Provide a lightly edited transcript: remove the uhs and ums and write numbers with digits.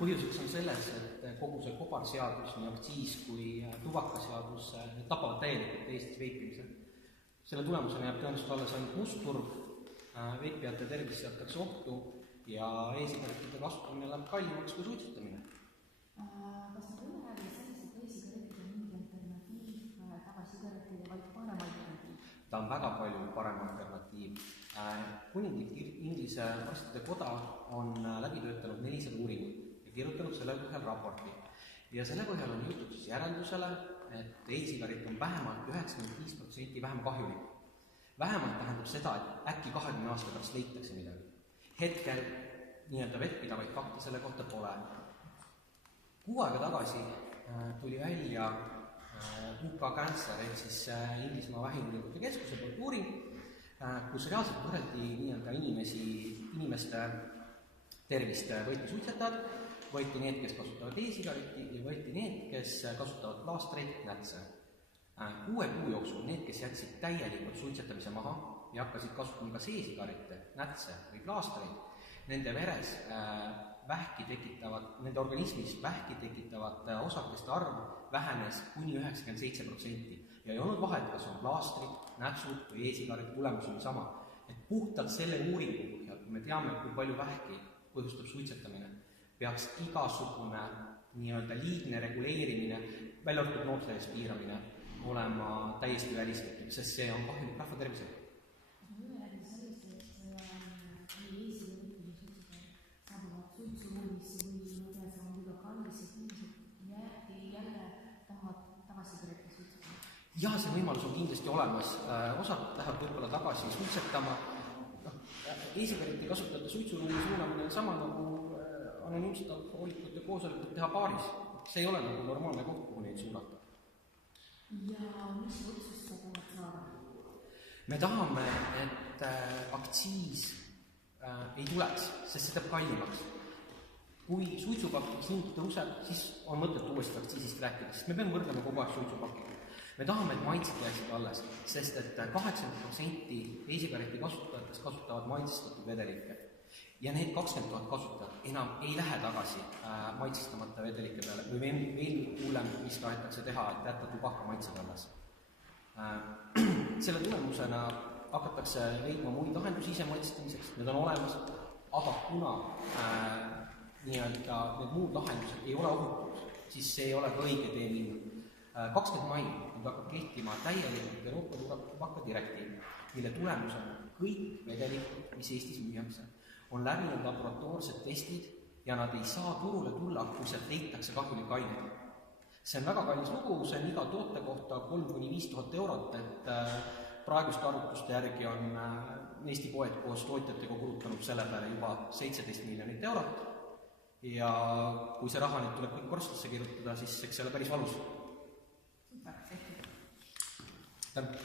Põhjuseks on selles, et kogu see kobarseadus, nii aktsiis kui tubakaseadus tapavad täielikult Eestis veipimise. Selle tulemusena jääb tõenäoliselt alles ainult mustturg, veipijate tervis seatakse ohtu ja e-sigarettide kasutamine läheb kallimaks kui suitsetamine. Kas te võime räägida sellest, et e-sigaretid on mingi alternatiiv tavasigaretile, vaid parem alternatiiv? Ta on väga palju parem alternatiiv. Kuninglik Inglise arstide koda on läbi töötanud 400 uuringut ja kirjutanud selle põhjal raporti. Ja selle põhjal on jõutud siis järeldusele, et e-sigaret on vähemalt 95% vähem kahjulik. Vähemalt tähendab seda, et äkki 20 aasta pärast leitakse midagi. Hetkel nii-öelda vettpidavaid fakte selle kohta pole. 6 aega tagasi tuli välja UK Cancer ehk siis Inglismaa vähiuuringute keskuse poolt uuring, kus reaalselt võrreldi nii-öelda inimeste tervist, võeti suitsetajad, võeti need, kes kasutavad e-sigaretti ja võeti need, kes kasutavad plaastreid, nätse. 6 kuu jooksul need, kes jätsid täielikult suitsetamise maha ja hakkasid kasutama kas e-sigarette, nätse või plaastreid, nende veres nende organismis vähki tekitavate osakeste arv vähenes kuni 97% ja ei olnud vahet, kas on plaastrid, nätsud või e-sigaret, tulemus on sama. Et puhtalt selle uuringu põhjal, kui me teame, kui palju vähki põhjustab suitsetamine, peaks igasugune nii-öelda liigne reguleerimine, välja arvatud noorte ees piiramine, olema täiesti välistatud, sest see on kahjulik rahva tervisele. Jah, see võimalus on kindlasti olemas. Osad läheb võib-olla tagasi suitsetama. E-sigareti kasutajate suitsuruumi suunamine on sama nagu anonüümsed alkohoolikut ja koosolekut teha baaris. See ei ole nagu normaalne koht, kuhu neid suunata. Ja mis otsust sa tahad saada? Me tahame, et aktsiis ei tuleks, sest see teeb kallimaks. Kui suitsupakki hind tõuseb, siis on mõtet uuesti aktsiisist rääkida, sest me peame võrdlema kogu aeg suitsupakkiga. Me tahame, et maitsid jääksid alles, sest et 80% e-sigareti kasutajatest kasutavad maitsestatud vedelikke. Ja need 20 000 kasutajad enam ei lähe tagasi maitsestamata vedelike peale või veel hullem, mis tahetakse teha, et jätta tubaka maitsed alles. Selle tulemusena hakatakse leidma muid lahendusi ise maitsestamiseks, need on olemas, aga kuna need muud lahendused ei ole ohutud, siis see ei ole ka õige tee minna. 20 mai hakkab kehtima täielikult Euroopa tubaka direktiiv, mille tulemusena kõik vedelikud, mis Eestis müüakse, on läbinud laboratoorsed testid ja nad ei saa turule tulla, kui sealt leitakse kahjulik aineid. See on väga kallis lugu, see on iga toote kohta 3–5 000 eurot, et praeguste arvutuste järgi on Eesti poed koos tootjatega kulutanud selle peale juba 17 miljonit eurot ja kui see raha nüüd tuleb kõik korstlasse kirjutada, siis eks see ole päris valus. Super, tehtud. Tänan.